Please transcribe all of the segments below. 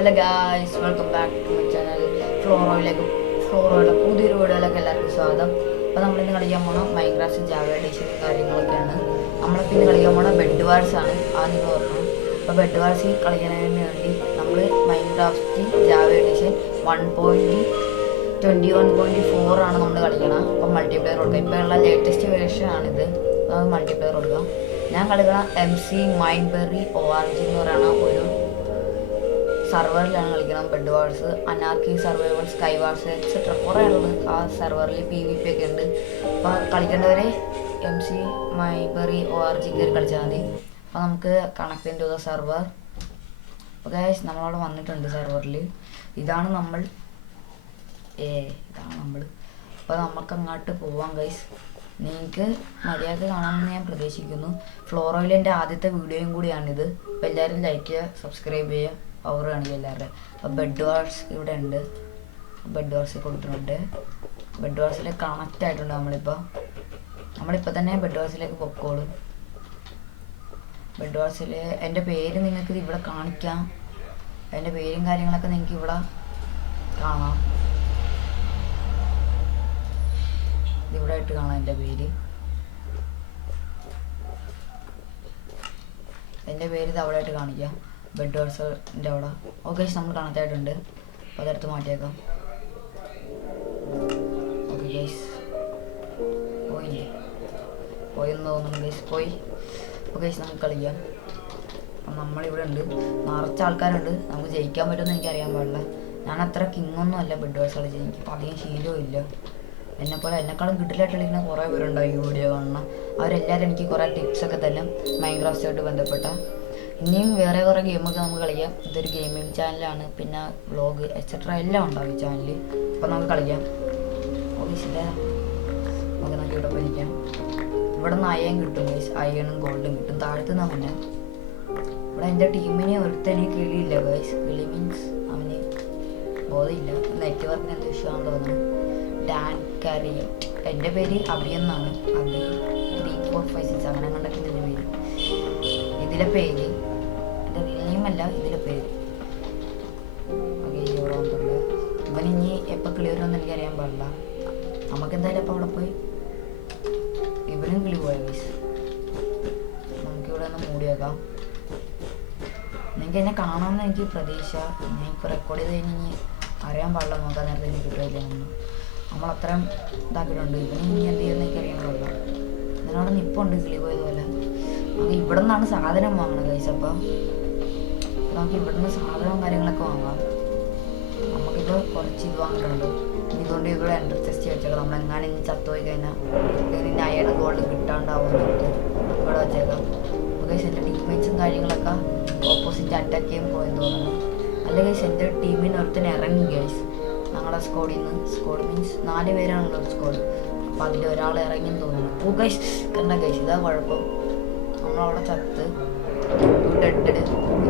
Hello guys, welcome back to my channel. ഫ്ലോറോയുടെ പുതിയൊരു വീഡിയോയിലേക്ക് എല്ലാവർക്കും സ്വാഗതം. അപ്പോൾ നമ്മളിന്ന് കളിക്കാൻ പോകണം മൈൻക്രാഫ്റ്റ് ജാവ എഡിഷൻ കാര്യങ്ങളൊക്കെയാണ്. നമ്മളിപ്പോൾ ഇന്ന് കളിക്കാൻ പോകണം ബെഡ് വാർസ് ആണ്. അത് നിങ്ങൾ ഓർക്കണം. അപ്പോൾ ബെഡ് വാർസ് കളിക്കുന്നതിന് വേണ്ടി നമ്മൾ മൈൻക്രാഫ്റ്റ് ജാവ എഡിഷൻ 1.21.4 ആണ് നമ്മൾ കളിക്കണം. അപ്പം മൾട്ടിപ്ലെയർ കൊടുക്കുക. ഇപ്പോൾ ഉള്ള ലേറ്റസ്റ്റ് വേർഷൻ ആണിത്. അത് മൾട്ടിപ്ലെയർ കൊടുക്കാം. ഞാൻ കളിക്കണം MC മൈൻബെറി ORG എന്ന് പറയുന്ന ഒരു സർവറിലാണ് കളിക്കണം. Bed wars, anarchy survival, sky wars etcetera കുറേ ഉള്ളത് ആ സർവറിൽ PvP ഒക്കെ ഉണ്ട്. അപ്പോൾ കളിക്കേണ്ടവരെ MC മൈൻബെറി ORG കയറി കളിച്ചാൽ മതി. അപ്പോൾ നമുക്ക് connect into the server. അപ്പോൾ ഗൈസ് നമ്മളവിടെ വന്നിട്ടുണ്ട് സർവറിൽ. ഇതാണ് നമ്മൾ. അപ്പോൾ നമുക്ക് അങ്ങോട്ട് പോവാം ഗൈസ്. നിങ്ങൾക്ക് മര്യാദ കാണാമെന്ന് ഞാൻ പ്രതീക്ഷിക്കുന്നു. ഫ്ലോറോയിൽ എൻ്റെ ആദ്യത്തെ വീഡിയോയും കൂടിയാണിത്. അപ്പോൾ എല്ലാവരും ലൈക്ക് ചെയ്യുക, സബ്സ്ക്രൈബ് ചെയ്യുക, പവർ കാണിക്കുക എല്ലാവരുടെ. അപ്പോൾ ബെഡ് വാർസ് ഇവിടെ ഉണ്ട്. ബെഡ് വാർസ് കൊടുത്തിട്ടുണ്ട്. ബെഡ് വാർസിൽ കണക്റ്റ് ആയിട്ടുണ്ട്. നമ്മളിപ്പോൾ തന്നെ ബെഡ് വാർസിലേക്ക് പൊക്കോളും. ബെഡ് വാർസിൽ എൻ്റെ പേര് നിങ്ങൾക്ക് ഇവിടെ കാണിക്കാം. എൻ്റെ പേരും കാര്യങ്ങളൊക്കെ നിങ്ങൾക്ക് ഇവിടെ കാണാം. ഇവിടെ ആയിട്ട് കാണാം എൻ്റെ പേര്. എൻ്റെ പേര് ഇത് അവിടെ ആയിട്ട് കാണിക്കാം. ബെഡ് വാർസിൻ്റെ അവിടെ. ഓക്കെ, നമ്മൾ കണക്റ്റ് ആയിട്ടുണ്ട്. അപ്പോൾ അതെടുത്ത് മാറ്റിയേക്കാം. ഓക്കെ ഗൈസ്, പോയെന്ന് തോന്നുന്നു ഗൈസ്. പോയി. അപ്പോൾ ഗൈസ് നമുക്ക് കളിക്കാം. അപ്പം നമ്മളിവിടെ ഉണ്ട്. നിറച്ച ആൾക്കാരുണ്ട്. നമുക്ക് ജയിക്കാൻ പറ്റുമെന്ന് എനിക്കറിയാൻ പാടില്ല. ഞാൻ അത്ര കിങ്ങൊന്നും അല്ല ബെഡ് വാർസ് കളിച്ചത്. എനിക്കിപ്പോൾ അധികം ശീലവും ഇല്ല. എന്നെക്കാളും കിട്ടിലായിട്ട് കളിക്കുന്ന കുറേ പേരുണ്ടാവും ഈ വീഡിയോ കാണണം. അവരെല്ലാവരും എനിക്ക് കുറേ ടിപ്സൊക്കെ തരും മൈൻക്രാഫ്റ്റുമായിട്ട് ബന്ധപ്പെട്ട. ഇനിയും വേറെ കുറേ ഗെയിമൊക്കെ നമുക്ക് കളിക്കാം. ഇതൊരു ഗെയിമിംഗ് ചാനലാണ്. പിന്നെ വ്ളോഗ് എക്സെട്ര എല്ലാം ഉണ്ടാവും ഈ ചാനലിൽ. അപ്പോൾ നമുക്ക് കളിക്കാം. ഓഫീസിലെ നമുക്ക് നമുക്ക് ഇവിടെ പോയിരിക്കാം. ഇവിടെ നിന്ന് അയൺ കിട്ടും ഗൈസ്. അയണും ഗോൾഡും കിട്ടും. താഴത്തുനിന്ന് തന്നെ ഇവിടെ എൻ്റെ ടീമിനെ ഒരുത്തനെ കിളിയില്ല ഗൈസ്. കിളി മീൻസ് അവന് ബോധമില്ല. നെറ്റ്വർക്കിന് എന്ത് ഇഷ്യൂ തോന്നുന്നു. ഡാൻ കാരിയറ്റ്. എൻ്റെ പേര് അഭിയെന്നാണ്. അഭി 3456 അങ്ങനെ കണ്ടൊക്കെ എൻ്റെ പേര്. ഇതിലെ പേര് എൻ്റെ റിയൽ നെയിമല്ല, ഇതിലെ പേര്. ഓക്കെ, ഇവിടെ വന്നിട്ടുണ്ട്. ഇവൻ ഇനി എപ്പോൾ കിളി വരുമെന്ന് എനിക്കറിയാൻ പാടില്ല. നമുക്ക് എന്തായാലും അപ്പോൾ അവിടെ പോയി ഇവനും കിളി പോയ ഗൈസ്. നമുക്കിവിടെ ഒന്ന് മൂടി വെക്കാം. നിങ്ങൾക്ക് എന്നെ കാണാമെന്ന് എനിക്ക് പ്രതീക്ഷ. ഞാൻ ഇപ്പോൾ റെക്കോർഡ് ചെയ്ത് കഴിഞ്ഞ് ഇനി അറിയാൻ പാടില്ല. നോക്കാൻ നേരത്തെ എനിക്ക് കിട്ടുമില്ലെന്ന്. നമ്മളത്രയും ഇതാക്കിയിട്ടുണ്ട്. ഇവന് ഇനി എന്ത് ചെയ്യുമെന്ന് എനിക്ക് അറിയാൻ പാടില്ല. ഇതിനോട് നിപ്പുണ്ട് കിളി പോയതുപോലെ. നമുക്ക് ഇവിടെ നിന്നാണ് സാധനം വാങ്ങണം ഗൈസ്. അപ്പോൾ നമുക്ക് ഇവിടെ നിന്ന് സാധനവും കാര്യങ്ങളൊക്കെ വാങ്ങാം. നമുക്കിപ്പോൾ കുറച്ച് ഇത് വാങ്ങിയിട്ടുണ്ട്. ഇതുകൊണ്ട് ഇവിടെ എൻ്റർ ടെസ്റ്റ് വെച്ചേക്കാം. നമ്മളെങ്ങാനും ഇനി ചത്തുപോയി കഴിഞ്ഞാൽ ഇതിന് അയൺ ഗോൾഡ് കിട്ടാണ്ടാവുന്നിട്ട് ഇവിടെ വെച്ചേക്കാം. ഗൈസ് എൻ്റെ ടീംമേറ്റ്സും കാര്യങ്ങളൊക്കെ ഓപ്പോസിറ്റ് അറ്റാക്ക് ചെയ്യാൻ പോയെന്ന് തോന്നുന്നു. അല്ല ഗൈസ്, എൻ്റെ ടീമിന് ഒരുത്തന്നെ ഇറങ്ങി ഗൈസ്. ഞങ്ങളുടെ സ്കോഡിൽ നിന്ന്. സ്കോഡ് മീൻസ് 4 പേരാണല്ലോ ഒരു സ്കോഡ്. അപ്പോൾ അതിൽ ഒരാൾ ഇറങ്ങിയെന്ന് തോന്നുന്നു. ഓ ഗൈസ്, കണ്ട ഗൈസ്, ഇതാ കുഴപ്പം. നമ്മളവിടെ ചത്ത് ഡെഡ്.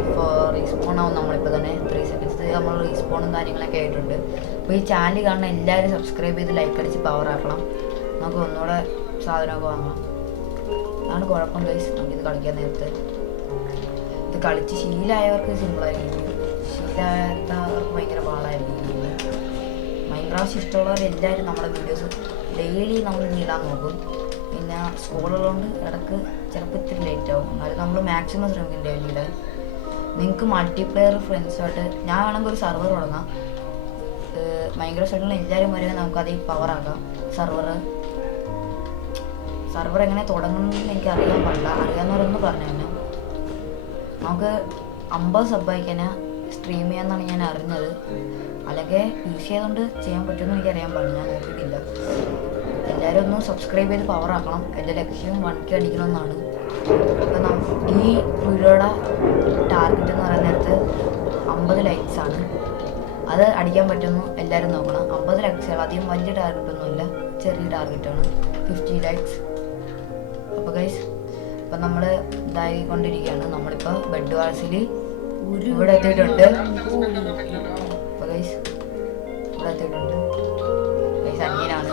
ഇപ്പോൾ റീസ്പോൺ ആവും നമ്മളിപ്പോൾ തന്നെ 3 സെക്കൻഡ്സ് നമ്മൾ റീസ്പോണും കാര്യങ്ങളൊക്കെ ആയിട്ടുണ്ട്. അപ്പോൾ ഈ ചാനൽ കാണുന്ന എല്ലാവരും സബ്സ്ക്രൈബ് ചെയ്ത് ലൈക്ക് അടിച്ച് പവർ ആക്കണം. നമുക്ക് ഒന്നുകൂടെ സാധനമൊക്കെ വാങ്ങാം. അതാണ് കുഴപ്പം ഗൈസ്. നമുക്കിത് കളിക്കാൻ നേരത്തെ ഇത് കളിച്ച് ശീലമായവർക്ക് സിമ്പിളായിരിക്കും. ശീലമാകാത്തവർക്ക് ഭയങ്കര പാടായിരിക്കും. മൈൻക്രാഫ്റ്റ് ഇഷ്ടമുള്ളവർ എല്ലാവരും നമ്മുടെ വീഡിയോസ് ഡെയിലി നമ്മൾ ഇടാൻ നോക്കും. പിന്നെ സ്കൂളുള്ളതുകൊണ്ട് ഇടയ്ക്ക് ചിലപ്പോൾ ഇത്തിരി ലേറ്റ് ആവും. എന്നാലും നമ്മൾ മാക്സിമം ശ്രമിക്കും ഡെയിലി ഇടാൻ. നിങ്ങൾക്ക് മൾട്ടിപ്ലെയർ ഫ്രണ്ട്സുമായിട്ട് ഞാൻ വേണമെങ്കിൽ ഒരു സർവർ തുടങ്ങാം. മൈൻക്രാഫ്റ്റ് സൈഡിലുള്ള എല്ലാവരും വരെ നമുക്കതിൽ പവറാക്കാം. സർവർ എങ്ങനെ തുടങ്ങണമെന്ന് എനിക്ക് അറിയാൻ പാടില്ല. അറിയാവുന്നവരൊന്നും പറഞ്ഞു തന്നെ. നമുക്ക് 50 സബ് അയക്കാനാ സ്ട്രീം ചെയ്യാമെന്നാണ് ഞാൻ അറിഞ്ഞത്. അല്ലെങ്കിൽ ഈസി ആയതുകൊണ്ട് ചെയ്യാൻ പറ്റുമെന്ന് എനിക്കറിയാൻ പാടില്ല. ഞാൻ നോക്കിയിട്ടില്ല. എല്ലാവരും ഒന്ന് സബ്സ്ക്രൈബ് ചെയ്ത് പവർ ആക്കണം. എൻ്റെ ലക്ഷ്യം 1K അടിക്കണമെന്നാണ്. അപ്പം ഈ വീഡിയോയുടെ ടാർഗറ്റ് എന്ന് പറയുന്ന നേരത്ത് 50 ലൈക്സ് ആണ്. അത് അടിക്കാൻ പറ്റുമെന്ന് എല്ലാവരും നോക്കണം. 50 ലൈക്സുകൾ അധികം വലിയ ടാർഗറ്റൊന്നുമില്ല, ചെറിയ ടാർഗറ്റാണ്. 50 ലൈക്സ്. അപ്പോൾ ഗൈസ്, ഇപ്പം നമ്മൾ ഇതായിക്കൊണ്ടിരിക്കുകയാണ്. നമ്മളിപ്പോൾ ബെഡ് വാർസിൽ ഇവിടെ എത്തിയിട്ടുണ്ട്. അപ്പോൾ ഗൈസ് ഇവിടെ എത്തിയിട്ടുണ്ട്. ഗൈസ് അനിയനാണ്.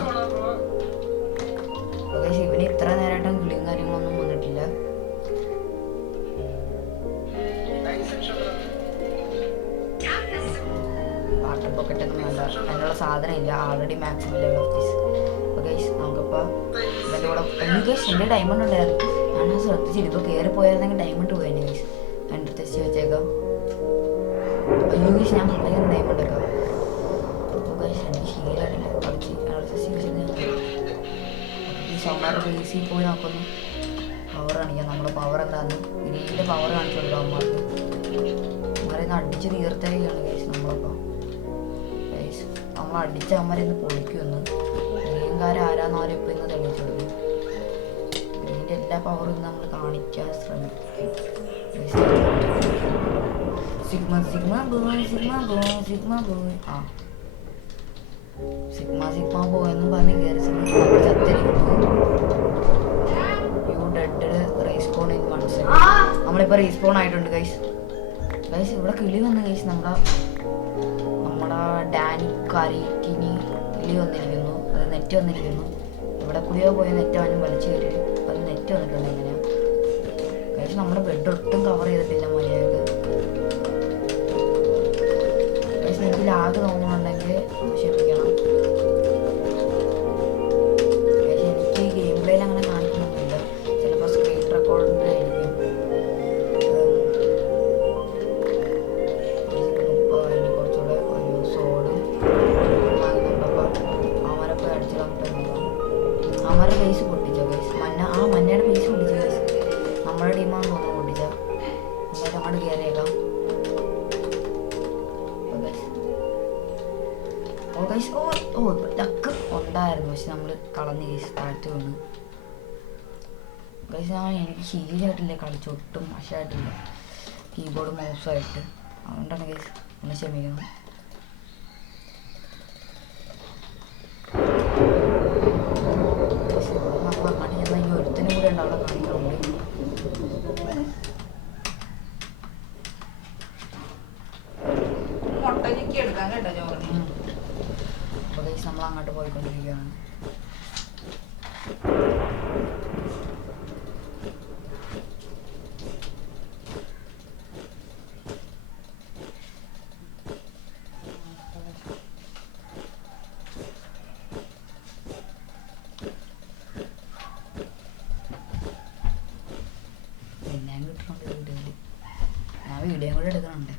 അപ്പോൾ ഗൈസ് ഇവന് ഇത്ര നേരമായിട്ടും കിളിയും കാര്യങ്ങളൊന്നും വന്നിട്ടില്ല. പൊക്കറ്റൊന്നും വേണ്ട, അതിനുള്ള സാധനം ഇല്ല, already maximum level of these. അപ്പോൾ ഗൈസ് നമുക്കിപ്പോൾ ഇവൻ്റെ കൂടെ ഗൈസ് എൻ്റെ ഡയമണ്ട് ഉണ്ടായിരുന്നു, ഞാൻ ആ ശ്രദ്ധിച്ചില്ല. ഇപ്പോൾ കയറി പോയായിരുന്നെങ്കിൽ ഡയമണ്ട് പോയേനെ ഗൈസ്. എൻ്റെ ടെസ്റ്റ് വെച്ചേക്കാം. അയ്യോ ഗൈസ് ഞാൻ കളയുന്ന ഡയമണ്ട് ഒക്കെ. അപ്പോൾ ഗൈസ് എനിക്ക് ശീലമായിട്ടില്ല കളിച്ച് ടെസ്റ്റ് വെച്ചിട്ട് ഈ സൗമാരുടെ ബേസിൽ പോയി നോക്കുന്നു. പവർ കാണിക്കാം, നമ്മുടെ പവർ എന്താണെന്ന് ഗ്രീൻ്റെ പവർ കാണിച്ചു കൊടുക്കാം അമ്മമാർക്ക്. അമ്മമാരെന്ന് അടിച്ച് തീർത്തേക്കാണ് ഗൈസ് നമ്മളപ്പോൾ. ഗൈസ് നമ്മൾ അടിച്ച അമ്മമാരെന്ന് പൊളിക്കുമെന്ന് ഗ്രീൻകാർ ആരാന്ന് അവരിപ്പോൾ ഇന്ന് തെളിയിച്ചു കൊടുക്കും. ഗ്രീൻ്റെ എല്ലാ പവറും ഇന്ന് നമ്മൾ കാണിക്കാൻ ശ്രമിക്കും. Sigma sigma boy sigma boy sigma boy. ആ സിഗ്മ ബോയ് എന്നും പറഞ്ഞ് കയറി ശ്രമിക്കും. നമ്മൾ ചത്തിരിക്കുന്നു. You dead respawn in 1 second. നമ്മളിപ്പോൾ റീസ്പോൺ ആയിട്ടുണ്ട് ഗൈസ്. ഗൈസ് ഇവിടെ കിളി വന്നു ഗൈസ്. നമ്മുടെ ഡാനി കറിക്കിനി കിളി വന്നിരിക്കുന്നു, അത് നെറ്റ് വന്നിരിക്കുന്നു. ഇവിടെ കൂടിയോ പോയ നെറ്റ് അവനും വലിച്ചു കയറ്റി, അത് നെറ്റ് വന്നിട്ടുണ്ട്. എങ്ങനെയാണ് ഗൈസ് നമ്മുടെ ബെഡ് ഒട്ടും കവർ ചെയ്തിട്ടില്ല മര്യാദക്ക്. ഗൈസ് എനിക്ക് ലാഗ് തോന്നുന്നുണ്ടെങ്കിൽ ക്ഷമിക്കണം. ഗൈസ് എനിക്ക് ഗെയിം പ്ലേയിൽ അങ്ങനെ കാണിക്കുന്നില്ല, ചിലപ്പോൾ സ്ക്രീൻ റെക്കോർഡിൻ്റെ ആയിരിക്കും. ഇനി കുറച്ചുകൂടെ ഒരു സോഡും വാങ്ങുന്നുണ്ടപ്പോൾ അവരെ അടിച്ചു തന്നിട്ടുണ്ടോ. അവരുടെ ബേസ് പൊട്ടിച്ചോ ഗൈസ്. മഞ്ഞയുടെ ബേസ് പൊട്ടിച്ചോ ഗൈസ്. നമ്മുടെ ടീമാണെന്ന് തോന്നുന്നു പൊട്ടിച്ചോ. എന്തായാലും അങ്ങോട്ട് കയറിയേക്കാം. ഓ ഗൈസ് ഡക്ക് ഉണ്ടായിരുന്നു, പക്ഷെ നമ്മൾ കളഞ്ഞ് ഗൈസ് താഴ്ത്തി വന്നു ഗൈസ്. എനിക്ക് ശീലമായിട്ടില്ല കളിച്ച്, ഒട്ടും മോശമായിട്ടില്ല കീബോർഡ് മൗസായിട്ട്. അതുകൊണ്ടാണ് ഗൈസ്, ഒന്ന് ക്ഷമിക്കണം. ഈ ഒരുത്തനും കൂടെ ഉണ്ട് അവിടെ കാണിക്കുന്നുണ്ട്. മുട്ടഞ്ഞിക്ക് എടുക്കാൻ കേട്ടോ ചോറിന്. അപ്പോൾ ഗൈസ് നമ്മൾ അങ്ങോട്ട് പോയിക്കൊണ്ടിരിക്കുകയാണ്. പിന്നെ കിട്ടുന്നുണ്ട് വീഡിയോയിൽ, ഞാൻ വീഡിയോ കൂടെ എടുക്കുന്നുണ്ട്.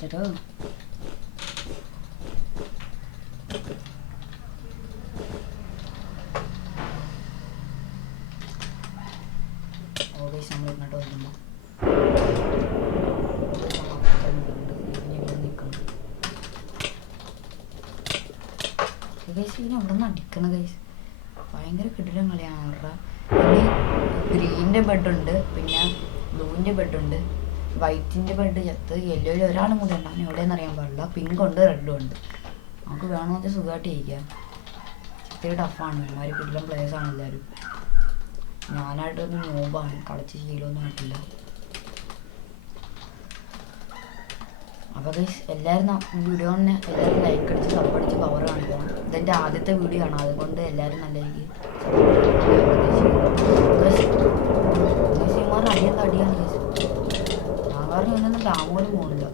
ചേട്ടോ ഓഗൈസ് നമ്മൾ ഇങ്ങോട്ട് വന്നു. ഗൈസ് ഇനി അവിടെ നിന്ന് അടിക്കണം ഗൈസ്, ഭയങ്കര കിടിലൻ കളിയാണ് അവരുടെ. ഇനി ഗ്രീൻ്റെ ബെഡുണ്ട്, പിന്നെ ബ്ലൂവിൻ്റെ ബെഡുണ്ട്, വൈറ്റിൻ്റെ ബെഡ് ചത്ത്, യെല്ലോയിൽ ഒരാളും കൂടെ ഉണ്ട്. അവൻ എവിടെയെന്ന് അറിയാൻ പാടില്ല. പിങ്കും ഉണ്ട്, റെഡും ഉണ്ട്. നമുക്ക് വേണമെന്ന് സുഖമായിട്ട് ഇരിക്കാം. ഇത്തിരി ടഫാണ്, ഇമാര് കിടിലൻ പ്ലേയേഴ്സാണ് എല്ലാവരും. ഞാനായിട്ടൊന്ന് നോമ്പാണ്, കളിച്ച് ശീലമൊന്നും ആയിട്ടില്ല. അപ്പോൾ ഗൈസ് എല്ലാവരും വീഡിയോനെ എല്ലാവരും ലൈക്ക് അടിച്ച് സബ്ബടിച്ച് പവർ കാണിക്കണം. ഇതെൻ്റെ ആദ്യത്തെ വീഡിയോ ആണ്, അതുകൊണ്ട് എല്ലാവരും നല്ല രീതിക്ക് സിമാർ അടിയൊക്കെ അടിയാണ് ഗൈസ്. ഞാൻ പറഞ്ഞു ഇതിനൊന്നും ഡാം പോലും പോകുന്നില്ല.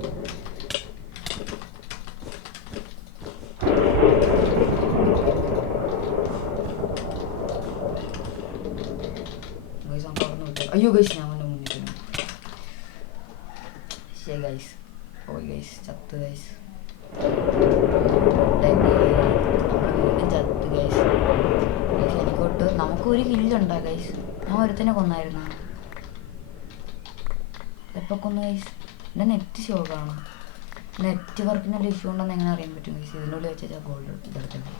ഗൈസ് നമുക്ക് അവിടെ നിന്ന് വിട്ടു. അയ്യോ ഗൈസ് ഞാൻ അവൻ്റെ മുന്നിൽ ശരി ഗൈസ്. പോയി ഗൈസ്, ചത്ത് ഗൈസ്. നമ്മൾ വീണ്ടും ചത്ത് ഗൈസ്. എനിക്കൊട്ട് നമുക്കൊരു കില്ലുണ്ടാ ഗൈസ്. ഞാൻ ഒരുത്തനെ കൊന്നായിരുന്നു. എപ്പോൾ കൊന്നു ഗൈസ്? എൻ്റെ നെറ്റ് ഷോക്കാണ്. നെറ്റ് വർക്കിന് ഒരു ഇഷ്യൂ ഉണ്ടെന്ന് എങ്ങനെ അറിയാൻ പറ്റും ഗൈസ്? ഇതിനുള്ളിൽ വെച്ചാൽ ഗോൾഡ് ഇതെടുത്തത്.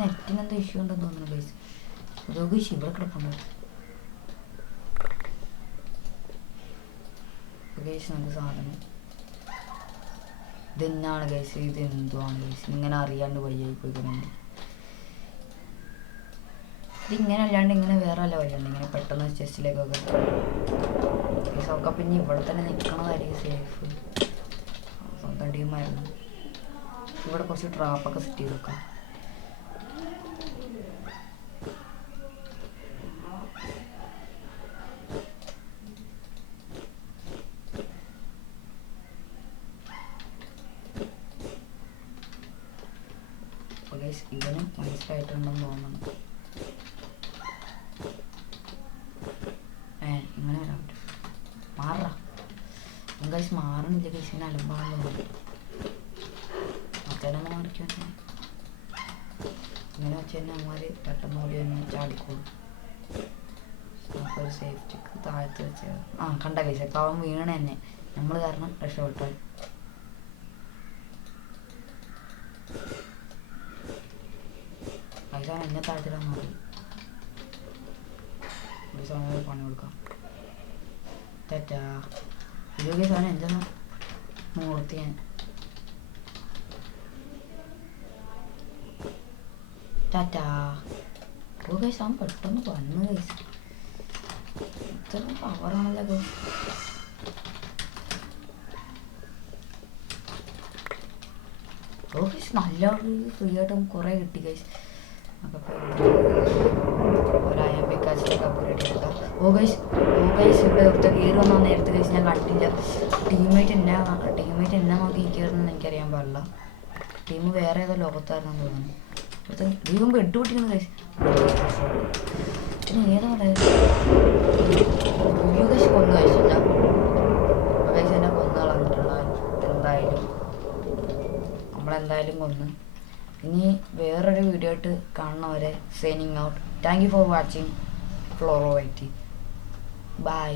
നെറ്റിനെന്തോ ഇഷ്യൂ ഉണ്ടെന്ന് തോന്നുന്നു ഗൈസ്. അതൊക്കെ ഗൈസ് ഇവിടെ കിടക്കാൻ ഗൈസ്. നമുക്ക് സാധനം ഇതെന്നാണ് ഗൈസ്, ഇത് എന്തുവാണ് ഗൈസ്? ഇങ്ങനെ അറിയാണ്ട് വഴിയായി പോയിക്കൊണ്ട് ഇതിങ്ങനെ അല്ലാണ്ട് ഇങ്ങനെ വേറെ അല്ല വഴിയുണ്ട്. ഇങ്ങനെ പെട്ടെന്ന് ചെസ്റ്റിലേക്കൊക്കെ ഗൈസ് ഒക്കെ. പിന്നെ ഇവിടെ തന്നെ നിൽക്കണതായിരിക്കും സേഫ്. സ്വന്തം ടീമായിരുന്നു. ഇവിടെ കുറച്ച് ട്രാപ്പൊക്കെ സെറ്റ് ചെയ്ത് വെക്കാം. ഇവനും മനസ്സിലായിട്ടുണ്ടെന്ന് തോന്നുന്നു. ഇങ്ങനെ വരാൻ പറ്റും. മാറാ ഗൈസ്, മാറണില്ല ഗൈസ്. ഇങ്ങനെ അലമ്പാണെന്ന് തോന്നുന്നു. മറ്റേടൊന്ന് മാറിക്കോ. ഇങ്ങനെ വെച്ച് കഴിഞ്ഞാൽ അമ്മമാർ പെട്ടെന്ന് ഓടി ഒന്ന് ചാടിക്കോളും. നമുക്കൊരു സേഫ്റ്റിക്ക് താഴത്ത് വെച്ച് കണ്ട ഗൈസ്. ഇപ്പം അവൻ വീണ തന്നെ നമ്മൾ കാരണം രക്ഷപ്പെട്ടാൽ. ഗൈസ് എന്നെ താഴത്തിടാൻ മാറി. ഒരു സമയം പണി കൊടുക്കാം. തെറ്റാ ഇത് ഗൈസ്. അവൻ എന്താ മൂർത്തി ഞാൻ ടാറ്റാ. ഓ ഗൈസ് അവൻ പെട്ടെന്ന് വന്നു ഗൈസ്. ഇത്ര പവറാണല്ലോ ഗൈസ്. ഓ ഗൈസ് നല്ല ഫ്രീ ആയിട്ട് നമുക്ക് കുറേ കിട്ടി ഗൈസ്. ഒരു അയമ്പിക്കാച്ചിൻ്റെ കപ്പ് റെഡി എടുക്കാം. ഓ ഗൈസ് ഇവിടെ ഒരുത്ത കയറി വന്നാൽ നേരത്തെ ഗൈസ് ഞാൻ കണ്ടില്ല. ടീമേറ്റ് എന്നെ നോക്കി കയറുന്നെന്ന് എനിക്കറിയാൻ പാടില്ല. ടീം വേറെ ഏതോ ലോകത്തായിരുന്നു തോന്നുന്നു. ഇവിടുത്തെ ദൈവം ബെഡ് പൊട്ടിക്കുന്നു ഗൈസ്. പിന്നെ ഏതാ പറയുക ഗൈസ് കൊന്നു കഴിച്ചില്ല. ഗൈസ് എന്നെ കൊന്നു കളഞ്ഞിട്ടുള്ള നമ്മളെന്തായാലും കൊന്ന്. ഇനി വേറൊരു വീഡിയോ ആയിട്ട് കാണുന്നവരെ signing out. Thank you for watching Floro YT. By.